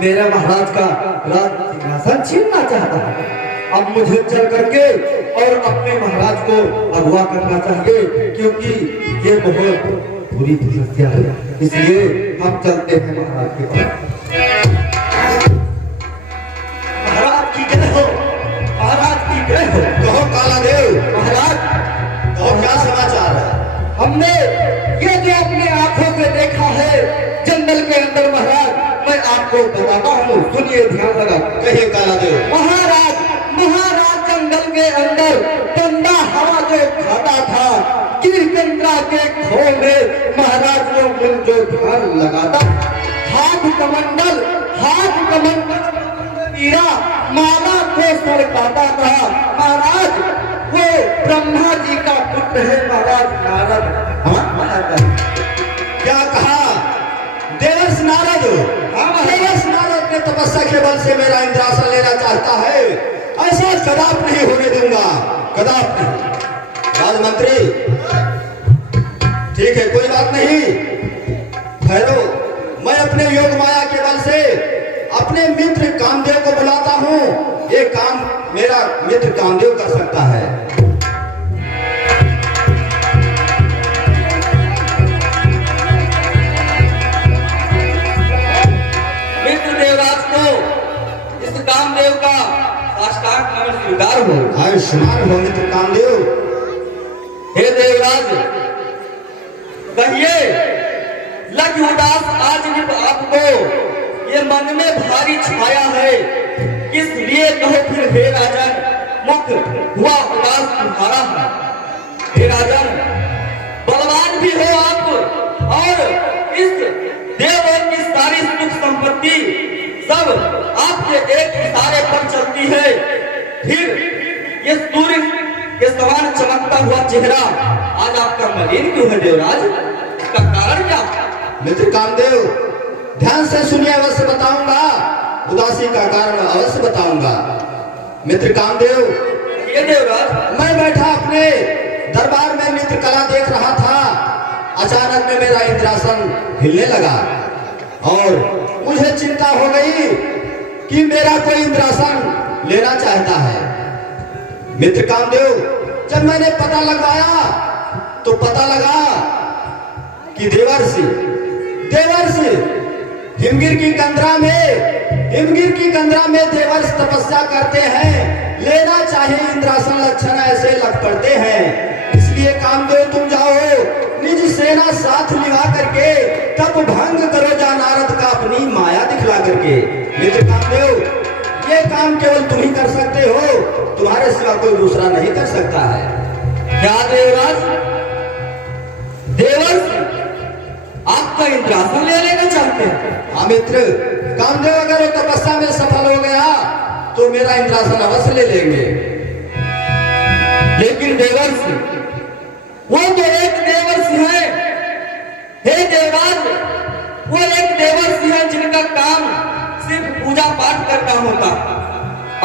मेरे महाराज का राज सिंहासन छीनना चाहता है। अब मुझे चल करके और अपने महाराज को अगवा करना चाहिए, क्योंकि ये बहुत बुरी समस्या है। इसलिए हम चलते हैं महाराज के पास। महाराज की जय हो, महाराज की जय हो। कहो कालादेव, महाराज कहो क्या समाचार है? हमने ये जो अपने आंखों से देखा है जंगल के अंदर महाराज, मैं आपको बताता हूँ, सुनिए ध्यान लगा। कहिए कालादेव। महाराज जंगल के अंदर ठंडा हवा जो खाता था, गिरचंद्रा के खो में महाराज ने जो ध्यान लगाता, हाथ कमंडल मीरा माला को सड़काता था। महाराज वो ब्रह्मा जी का पुत्र है महाराज नारद। महाराज क्या कहा? देवर्ष नारद? देवर्ष नारद ने तपस्या के बल से मेरा इंद्रासन लेना चाहता है। ऐसा कदाप नहीं होने दूंगा, कदाप नहीं। राजमंत्री, ठीक है, कोई बात नहीं। ठहरो, मैं अपने योग माया के बल से अपने मित्र कामदेव को बुलाता हूँ। ये काम मेरा मित्र कामदेव कर सकता है। मित्र देवराज को इस कामदेव का साष्टांग नमन स्वीकार हो। आयुष्मान हो मित्र कामदेव। हे देवराज, कहिए लग उदास आज निप आपको, ये मन में भारी छाया है, इसलिए कहो फिर हे राजन, मुख हुआ उदास तुम्हारा है। हे राजन, बलवान भी हो आप, और इस देवलोक की सारी सुख संपत्ति सब आपके एक इशारे पर चलती है। फिर ये सूर्य के समान चमकता हुआ चेहरा आज आपका मलिन क्यों है देवराज? इसका कारण क्या? मित्र कामदेव, ध्यान से सुनिए, अवश्य बताऊंगा। उदासी का कारण अवश्य बताऊंगा। मित्र कामदेव, ये देवराज, मैं बैठा अपने दरबार में नृत्य कला देख रहा था। अचानक में मेरा इंद्रासन हिलने लगा और मुझे चिंता हो गई कि मेरा कोई इंद्रासन लेना चाहता है। मित्र कामदेव, जब मैंने पता लगवाया तो पता लगा कि देवर्षि हिमगिर की कंदरा में देवर्ष तपस्या करते हैं। लेना चाहिए इंद्रासन, लक्षण ऐसे लग पड़ते हैं। इसलिए कामदेव तुम जाओ, निज सेना साथ लिवा करके तब भंग करो जा नारद का अपनी माया दिखला करके। मित्र कामदेव, ये काम केवल तुम ही कर सकते हो, तुम्हारे सिवा कोई दूसरा नहीं कर सकता है। क्या देवराज, देवर्ष आपका इंद्रासन ले लेना चाहते हैं? हाँ मित्र कामदेव, अगर वो तपस्या में सफल हो गया तो मेरा इंद्रासन अवश्य ले लेंगे। लेकिन देवर्ष, वो तो एक देवर्ष है। हे देवराज, वो एक देवर्ष है जिनका काम सिर्फ पूजा पाठ करना होता,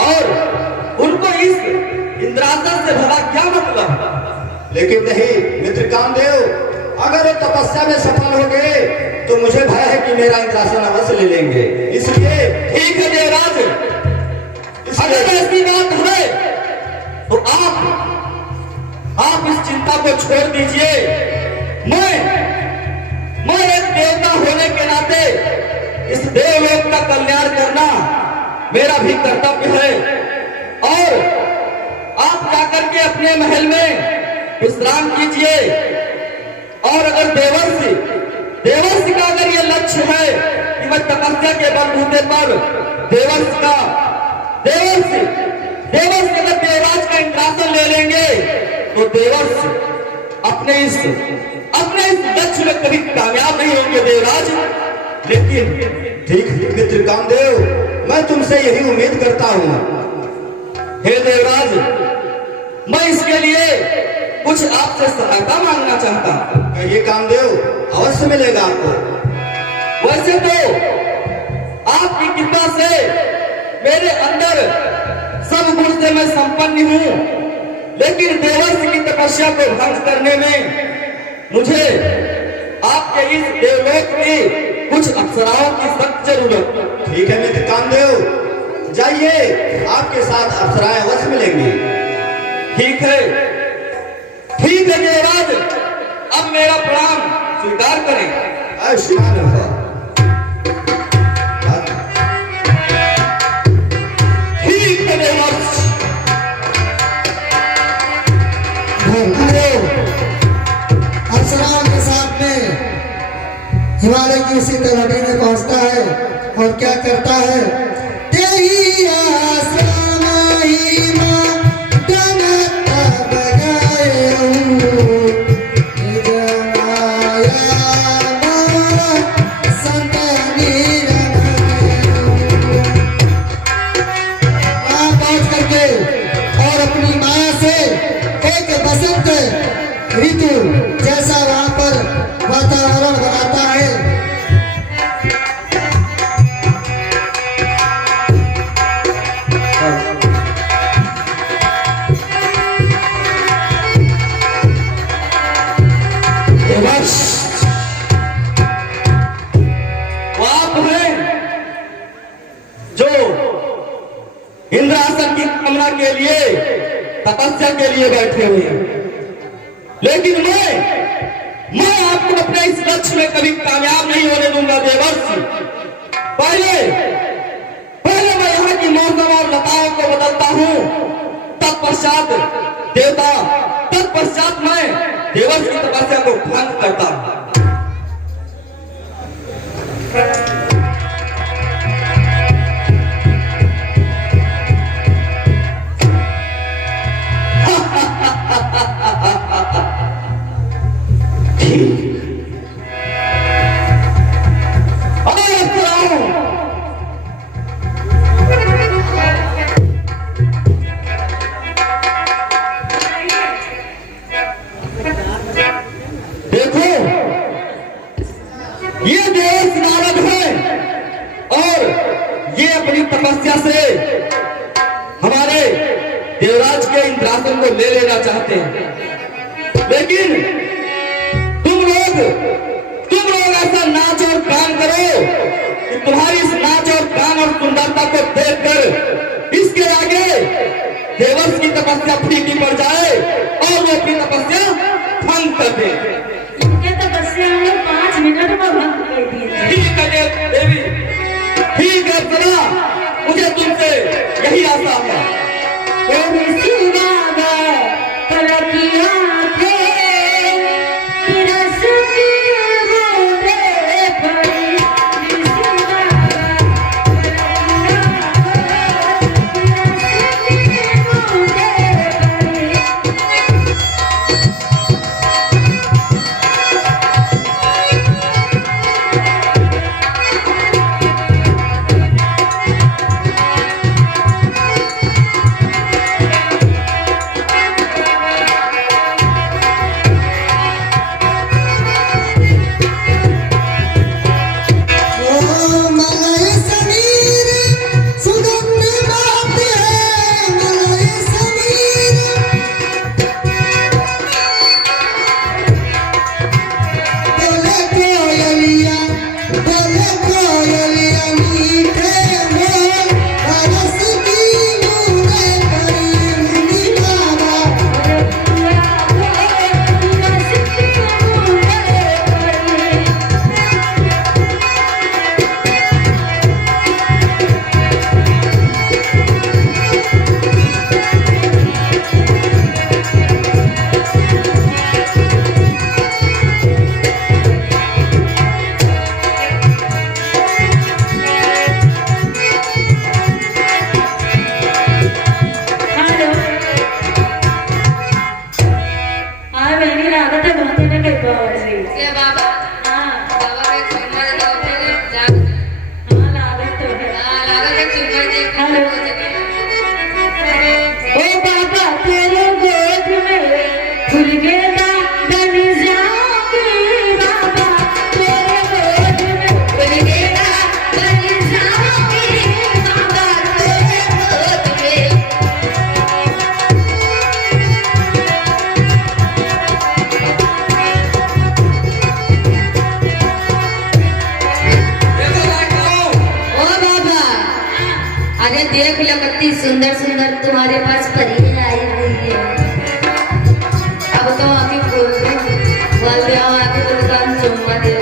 और उनको इस इंद्रासन से भला क्या मतलब? लेकिन नहीं मित्र कामदेव, अगर वो तपस्या में सफल हो गए तो मुझे भय है कि मेरा इंद्रासन अवश्य ले लेंगे। इसलिए ठीक है देवराज, अगर ऐसी बात है तो आप इस चिंता को छोड़ दीजिए। मैं एक देवता होने के नाते इस देवलोक का कल्याण करना मेरा भी कर्तव्य है, और आप जाकर के अपने महल में विश्राम कीजिए। और अगर देवर्ष का अगर ये लक्ष्य है कि मैं तपस्या के बलबूते पर देवर्ष अगर देवराज का इंद्रासन ले लेंगे तो देवर्ष अपने इस लक्ष्य में कभी कामयाब नहीं होंगे देवराज। लेकिन ठीक मित्र कामदेव, मैं तुमसे यही उम्मीद करता हूँ। हे देवराज, मैं इसके लिए कुछ आपसे सहायता मांगना चाहता हूँ। ये कामदेव, अवश्य मिलेगा आपको। वैसे तो आपकी कृपा से मेरे अंदर सब गुण से मैं संपन्न हूँ, लेकिन देवर्ष की तपस्या को भंग करने में मुझे आपके इस देवलोक की कुछ अप्सराओं की सख्त जरूरत। ठीक है मित्र कामदेव, जाइए, आपके साथ अप्सराएं अवश्य मिलेंगी। ठीक है, ठीक है देवराज, अब मेरा प्रणाम स्वीकार करें। आयुष्मान भव। ठीक है देवराज। अप्सराओं के साथ में हिमालय की उसी तलहटी में पहुंचता है और क्या करता है, तेरी आसरा महिमा डनता बगाए हूँ, जमाया संतानी वहाँ पहुंच करके और अपनी माया से एक बसंत ऋतु जैसा वहां पर वातावरण बनाता है। वो आप हैं जो इंद्रासन की कामना के लिए, तपस्या के लिए बैठे हुए हैं, लेकिन मैं आपको अपने इस लक्ष्य में कभी कामयाब नहीं होने दूंगा देवर्षि। पहले मैं यहाँ की मौसम और लताओं को बदलता हूँ, तत्पश्चात देवता, तत्पश्चात मैं देवर्षि की तपस्या को भंग करता हूँ। देखो, ये देश नारद है और ये अपनी तपस्या से हमारे देवराज के इंद्रासन को ले लेना चाहते हैं, लेकिन तुम लोग ऐसा नाच और गान करो कि तुम्हारी इस नाच और गान और सुंदरता को देखकर इसके आगे देवर्ष की तपस्या फीकी पड़ जाए और वो अपनी तपस्या भंग कर दे। इनके तपस्या में 5 मिनट में भंग कर दिए। ठीक है देवी, ठीक है अप्सरा, मुझे तुमसे यही आशा है। देख लो कितनी सुंदर सुंदर तुम्हारे पास परियां आई हुई है। अब तो आके बोल दे आके तो दुकान चुम्मा दे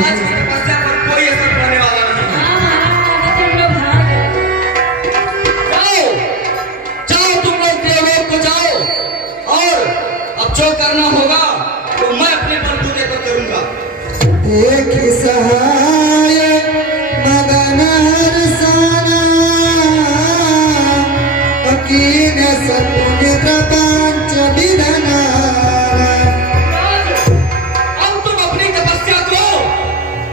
आज की तपस्या पर कोई असर पड़ने वाला नहीं। जाओ जाओ तुम लोग देवलोक को जाओ, और अब जो करना होगा तो मैं अपने बलबूते पर करूंगा। एक सहाय मदन हरसाना अकीन सपुन प्रपंच विधना। अब तुम अपनी तपस्या को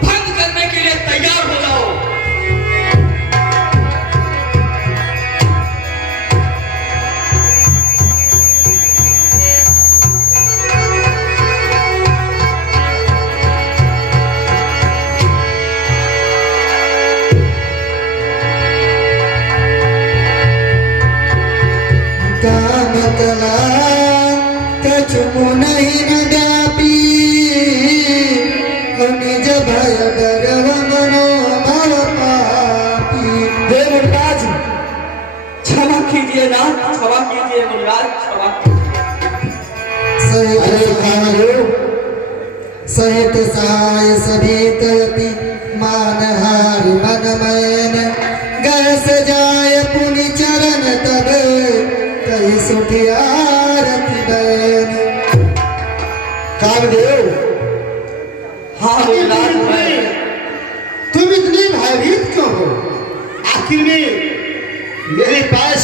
भंग करने के लिए तैयार हो जाओ। काम कला कछु नहीं न व्यापी निज भय गर्व मनो भव पापी। हे मुनिराज, क्षमा कीजिए ना, क्षमा कीजिए मुनिराज, क्षमा कीजिए। सहित सहाय सभित अपि मानहारि मन मैन गय सजाय पुनि चरण तब कही सुखी आरती बैन। कामदेव, हाँ मुनिराज, मैं तुम इतने भयभीत क्यों हो? आखिर में मेरे पास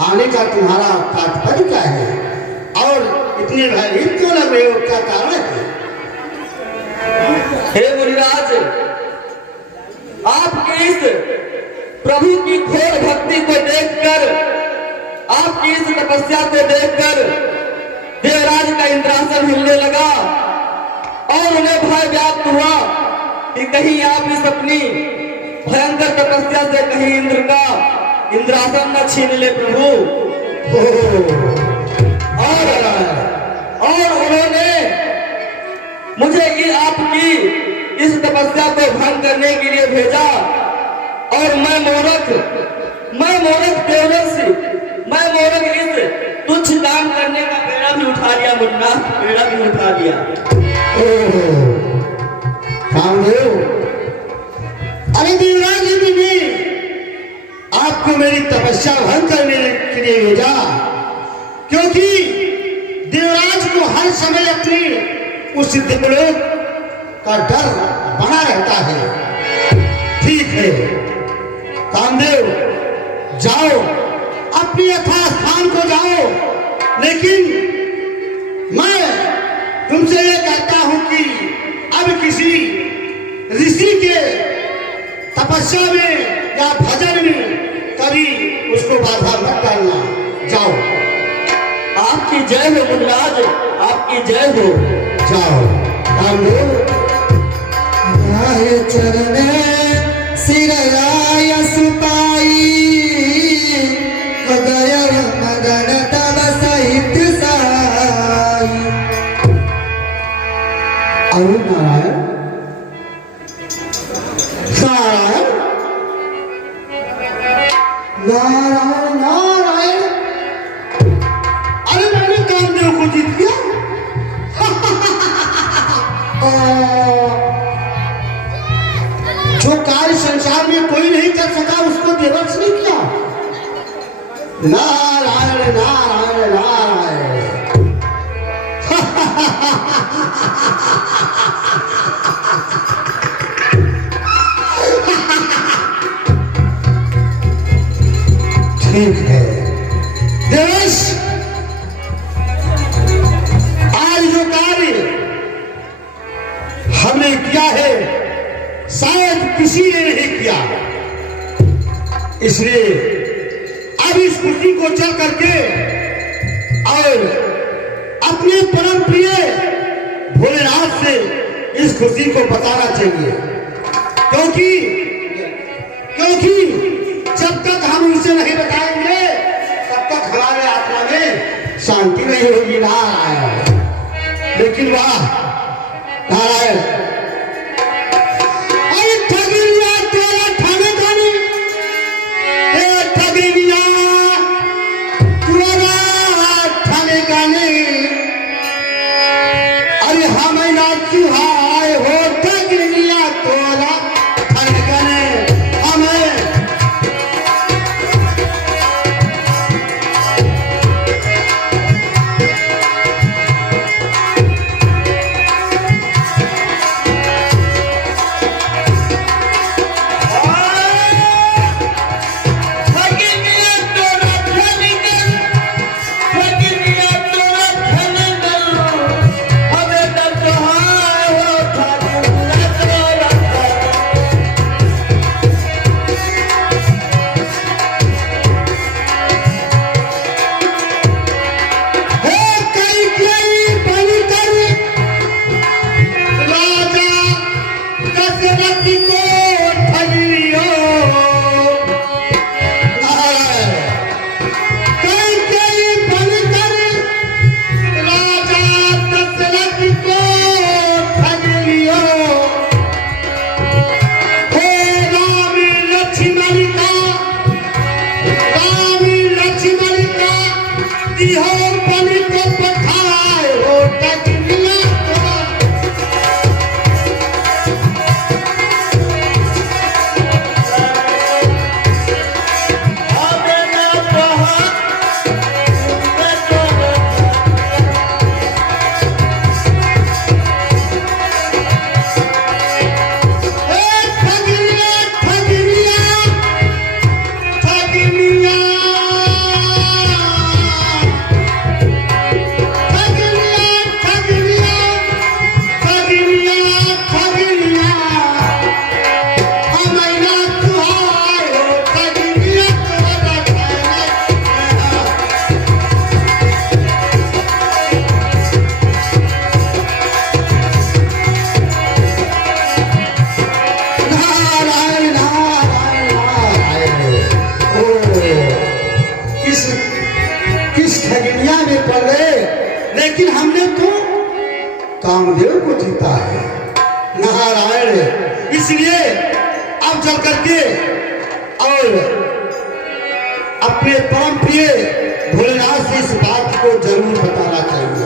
आने का तुम्हारा तात्पर्य क्या है, और इतने भयभीत क्यों लग रहे हो? क्या कारण है? हे मुनिराज, आपकी इस प्रभु की घोर भक्ति को देखकर, आपकी इस तपस्या को देखकर देवराज का इंद्रासन हिलने लगा, और उन्हें भय व्याप्त हुआ कि कहीं आप इस अपनी भयंकर तपस्या से कहीं इंद्र का इंद्रासन न छीन ले प्रभु। और उन्होंने मुझे ये आपकी इस तपस्या को भंग करने के लिए भेजा, और मैं मूर्ख देवदर्शी, मैं मूर्ख इस तुच्छ काम करने का बेड़ा भी उठा लिया मुन्ना, बेड़ा भी उठा लिया। कामदेव, अरे देवराज जी ने आपको मेरी तपस्या भंग करने के लिए भेजा, क्योंकि देवराज को हर समय अपनी उस दिव्यलोक का डर बना रहता है। ठीक है कामदेव, जाओ अपने यथास्थान को जाओ, लेकिन मैं तुमसे ये कहता हूं कि अब किसी ऋषि के तपस्या में या भजन में कभी उसको बाधा मत डालना। जाओ। आपकी जय हो मुनिराज, आपकी जय हो। जाओ कामदेव। राय चरण सिराय सुपाई गय मगन तब सहित साई। अरुण नारायण, नारायण नारायण नारायण, अरे मैंने कामदेव को जीत लिया। जो कार्य संसार में कोई नहीं कर सका उसको देवर्ष ने किया। नारायण नारायण नारायण। ठीक है देवेश, आज जो कार्य हमने किया है किसी ने नहीं किया। इसलिए अब इस खुशी को चल करके और अपने परम प्रिय भोलेनाथ से इस खुशी को बताना चाहिए, क्योंकि जब तक हम उनसे नहीं बताएंगे तब तक हमारे आत्मा में शांति नहीं होगी। नारायण, लेकिन वाह नारायण, अरे ठगिया तेरा ठगनी, ठगिया तेरा ठगनी, अरे हमें ना चुहाए हो ठगिया तोरा ठगनी, हमें लेकिन हमने तो कामदेव को जीता है। नारायण, इसलिए अब चल करके और अपने परम प्रिय भोलेनाथ से इस बात को जरूर बताना चाहिए।